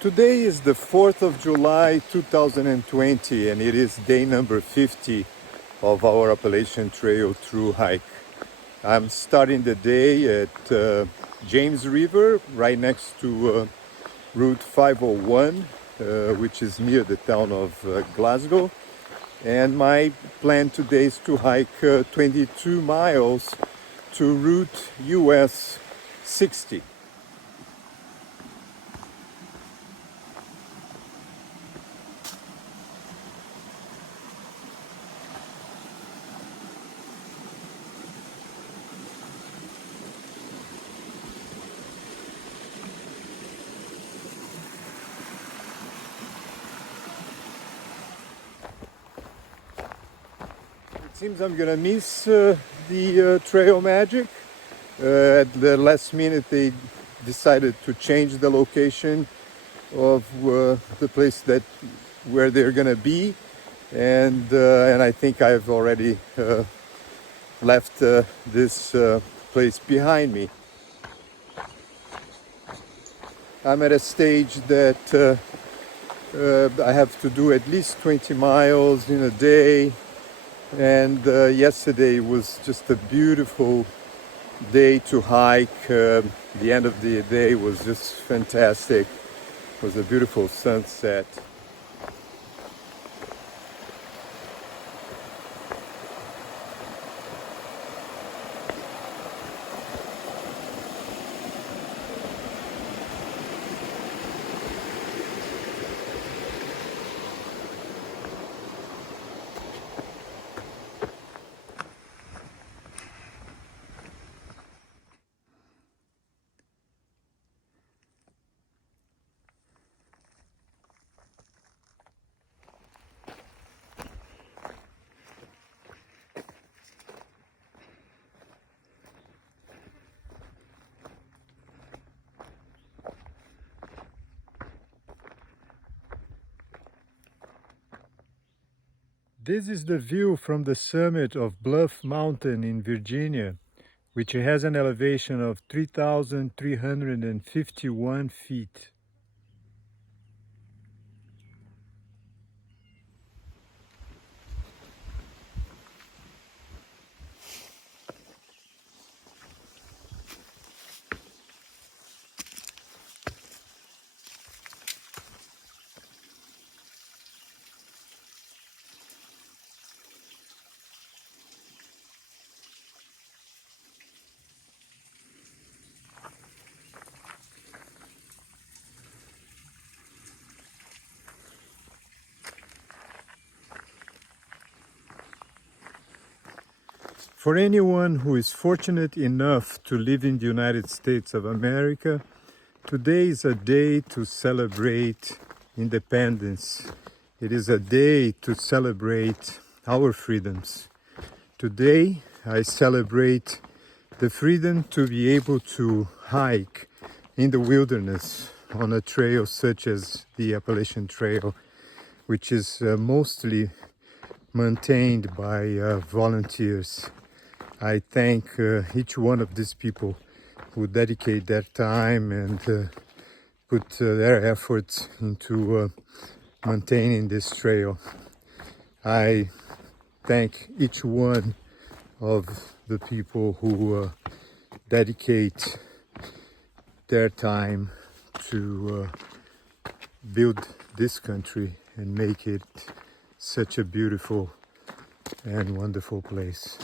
Today is the 4th of July 2020 and it is day number 50 of our Appalachian Trail Thru-Hike. I'm starting the day at James River right next to Route 501 which is near the town of Glasgow, and my plan today is to hike 22 miles to Route US 60. It seems I'm gonna miss the trail magic. At the last minute they decided to change the location of the place where they're gonna be, and I think I've already left this place behind me. I'm at a stage that I have to do at least 20 miles in a day, and yesterday was just a beautiful day to hike. The end of the day was just fantastic. It was a beautiful sunset. This is the view from the summit of Bluff Mountain in Virginia, which has an elevation of 3,351 feet. For anyone who is fortunate enough to live in the United States of America, today is a day to celebrate independence. It is a day to celebrate our freedoms. Today I celebrate the freedom to be able to hike in the wilderness on a trail such as the Appalachian Trail, which is mostly maintained by volunteers. I thank each one of these people who dedicate their time and put their efforts into maintaining this trail. I thank each one of the people who dedicate their time to build this country and make it such a beautiful and wonderful place.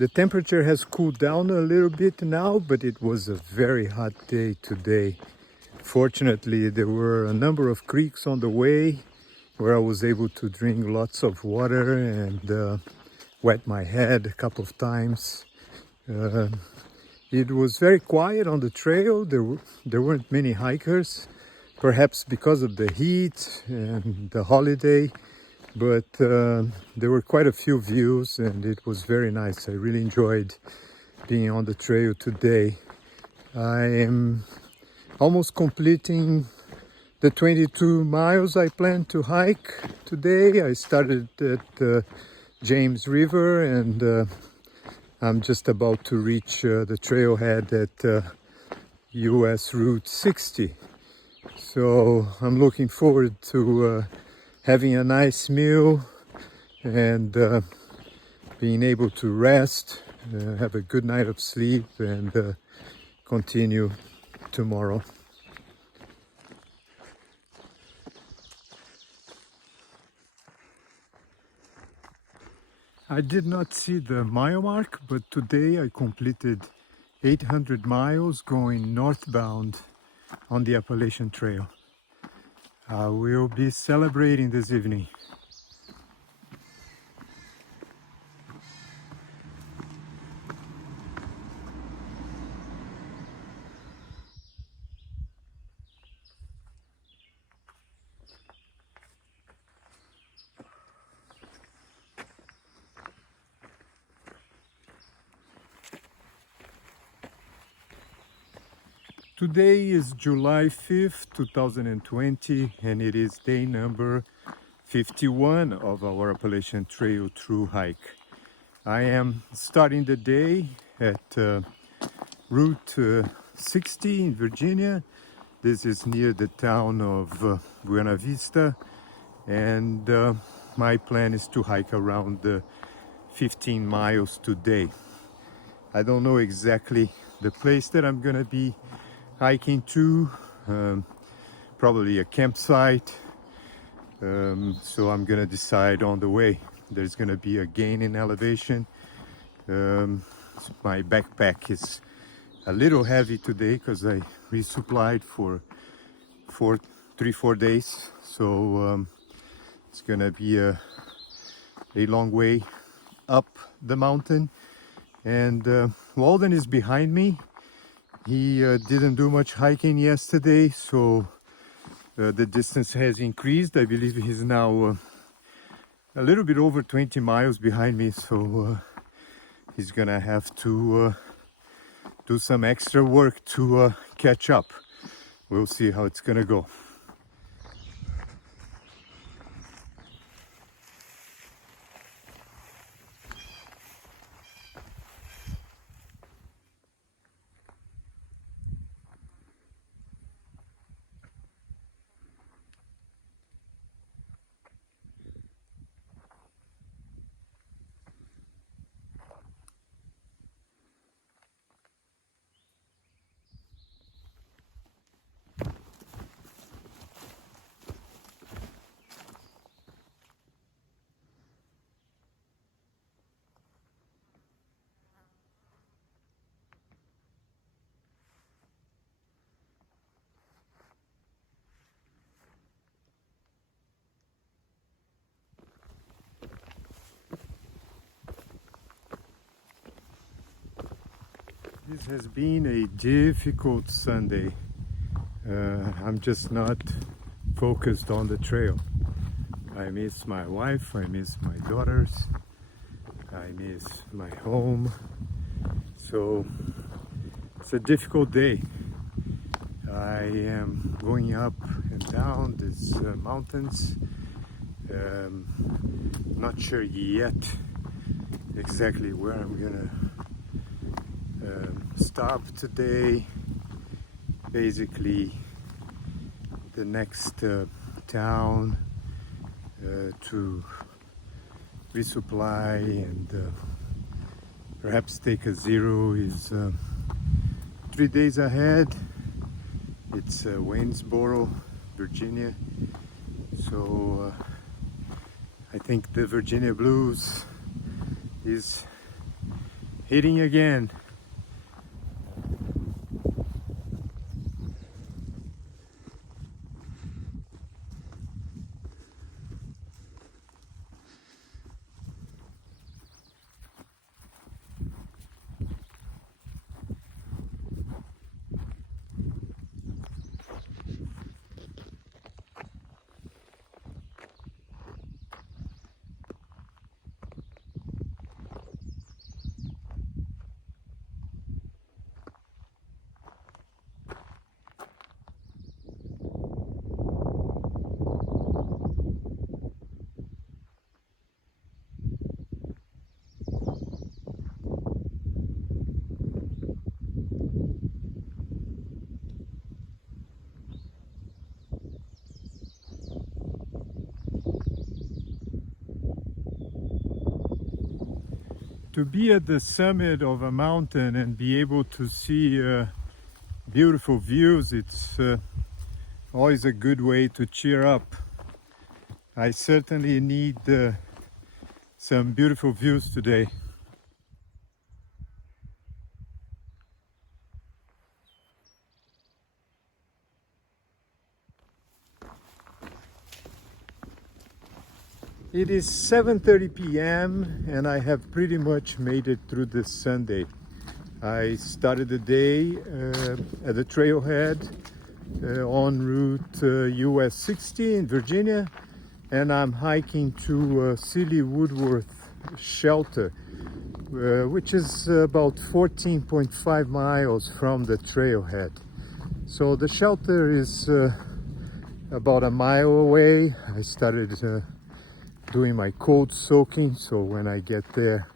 The temperature has cooled down a little bit now, but it was a very hot day today. Fortunately, there were a number of creeks on the way where I was able to drink lots of water and wet my head a couple of times. It was very quiet on the trail. There weren't many hikers, perhaps because of the heat and the holiday, but there were quite a few views and it was very nice. I really enjoyed being on the trail today. I am almost completing the 22 miles I plan to hike today. I started at James River and I'm just about to reach the trailhead at US Route 60. So I'm looking forward to having a nice meal and being able to rest, have a good night of sleep and continue tomorrow. I did not see the mile mark, but today I completed 800 miles going northbound on the Appalachian Trail. I will be celebrating this evening. Today is July 5th, 2020, and it is day number 51 of our Appalachian Trail Thru-Hike. I am starting the day at Route 60 in Virginia. This is near the town of Buena Vista, and my plan is to hike around 15 miles today. I don't know exactly the place that I'm gonna be hiking to, probably a campsite, so I'm gonna decide on the way. There's gonna be a gain in elevation. My backpack is a little heavy today because I resupplied for 3-4 days, so it's gonna be a long way up the mountain. And Walden is behind me. He didn't do much hiking yesterday, so the distance has increased. I believe he's now a little bit over 20 miles behind me, so he's gonna have to do some extra work to catch up. We'll see how it's gonna go. This has been a difficult Sunday. I'm just not focused on the trail. I miss my wife, I miss my daughters, I miss my home. So it's a difficult day. I am going up and down these mountains. Not sure yet exactly where I'm gonna stop today. Basically the next town to resupply and perhaps take a zero is 3 days ahead. It's Waynesboro, Virginia. So I think the Virginia blues is Hitting again. To be at the summit of a mountain and be able to see beautiful views, it's always a good way to cheer up. I certainly need some beautiful views today. It is 7:30 p.m. and I have pretty much made it through this Sunday. I started the day at the trailhead en route US 60 in Virginia, and I'm hiking to Sealy Woodworth Shelter, which is about 14.5 miles from the trailhead. So the shelter is about a mile away. I started doing my cold soaking, so when I get there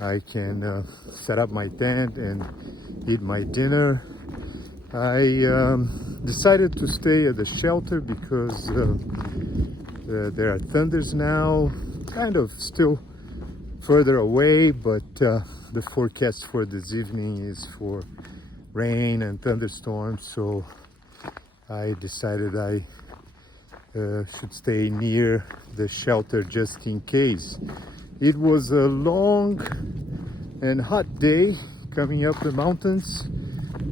I can set up my tent and eat my dinner. I decided to stay at the shelter because there are thunders now, kind of still further away, but the forecast for this evening is for rain and thunderstorms, so I decided I should stay near the shelter just in case. It was a long and hot day coming up the mountains,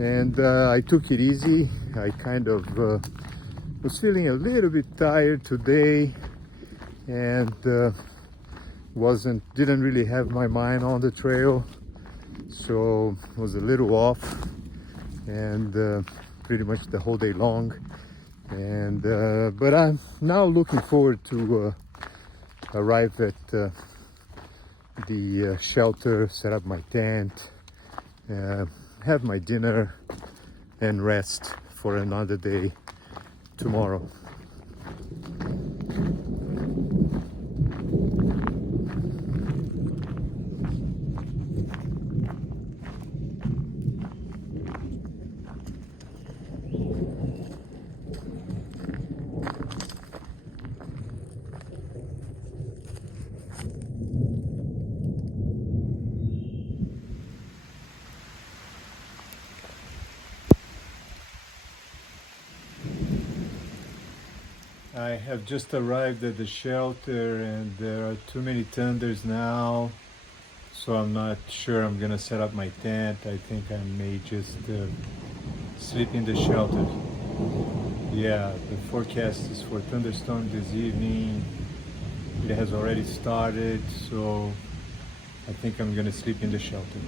and I took it easy. I kind of was feeling a little bit tired today, and didn't really have my mind on the trail, so was a little off, and pretty much the whole day long. And but I'm now looking forward to arrive at the shelter, set up my tent, have my dinner, and rest for another day tomorrow. I have just arrived at the shelter, and there are too many thunders now, so I'm not sure I'm gonna set up my tent. I think I may just sleep in the shelter. Yeah, the forecast is for thunderstorm this evening. It has already started, so I think I'm gonna sleep in the shelter.